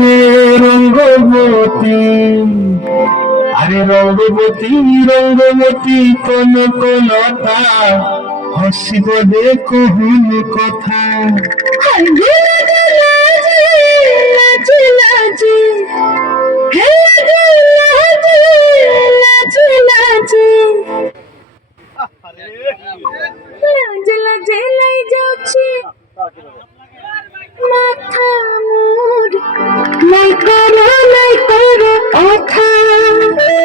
রে রঙ্গবতী, আরে রঙ্গবতী রঙ্গবতী কোন কোনটা হসিব দেখো হুন কথা। মাথা মোর নাই করো কথা।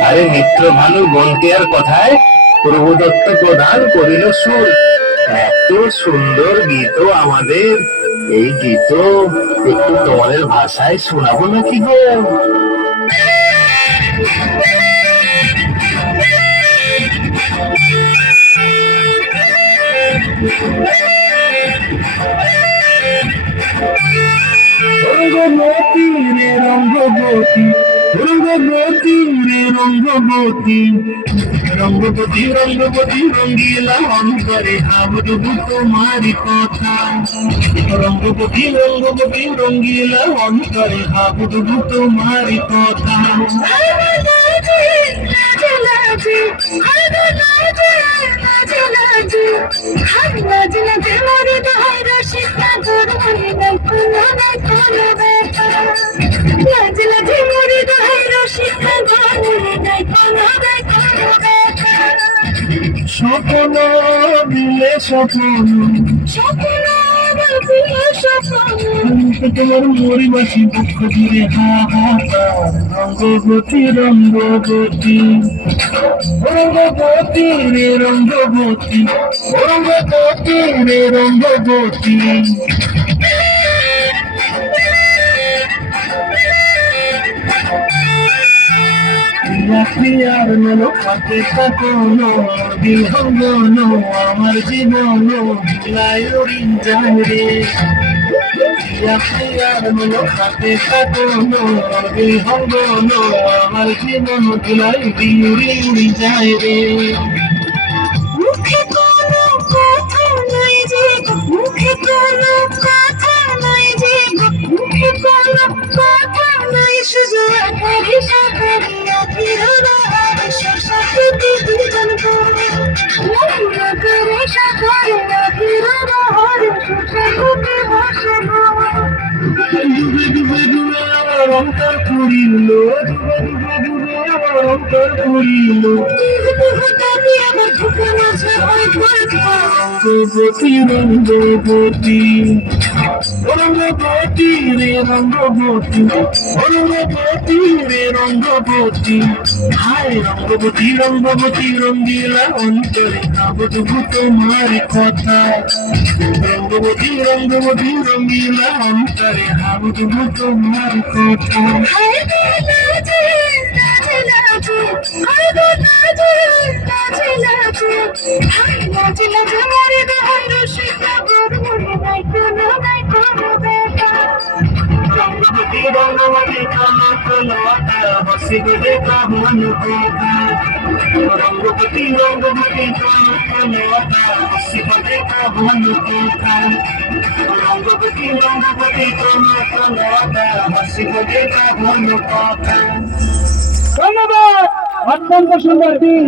আরে মিত্র ভানু গন্তিয়ার কথায় প্রভুদত্ত প্রদান করিল সুর। এত সুন্দর গীত আমাদের, এই গীত একটু তোমাদের ভাষায় শোনাবো নাকি গো? রঙ্গবতী রে রঙ্গবতী, রঙ্গবতী রে রঙ্গবতী, রঙ্গবতী রঙ্গবতী রঙ্গিলা অন্তরে আবদু তোমারি কথা। রঙ্গবতী রঙ্গবতী রঙ্গিলা অন্তরে আবদু তোমারি কথা। স্বপ্ন দিলে স্বপ্ন, তোমার মরিবাসী পক্ষ জুড়ে হাহাকার। রঙ্গবতী রঙ্গবতী, রঙ্গবতী রে রঙ্গবতী, রঙ্গবতী রে রঙ্গবতী। আর নলো হাতে কাকনো বিহঙ্গন আমার জীবন লায়রিন যায় রে। আর নলো হাতে কাকনো বিহঙ্গন আমার জীবন লাই বিউরি যায় রে। মুখে কোনো কথা নাই যে, মুখে কোনো কথা নাই যে, মুখে কোনো কথা নাই, শুধু আকারি সাকারি আখিরানা আর শশাকতি দুজন করে। আকারি সাকারি আখিরানা আর শশাকতি ভাষণ। ডুবে ডুবে ডুবে আমার অন্তর পুরিল, ডুবে ডুবে ডুবে আমার অন্তর পুরিল। রঙ্গবতী রঙ্গবতী, রঙ্গবতী রে রঙ্গবতী, রঙ্গবতী রে রঙ্গবতী। হায় রঙ্গবতী রঙ্গবতী রঙ্গিলা অন্তরে আবদু তোমার কথা। রঙ্গবতী রঙ্গবতী রঙ্গিলা অন্তরে আবদু তোমার কথা। রঙ্গবতী রঙ্গবতী কোন কোনটা হসিব দেখো হুন কথা। রঙ্গবতী রঙ্গবতী কোন কোনটা হসিব দেখো হুন কথা। রঙ্গবতী রঙ্গবতী কোন কোনটা হসিব দেখো হুন কথা। ধন্যবাদ। অত্যন্ত সুন্দর দিন।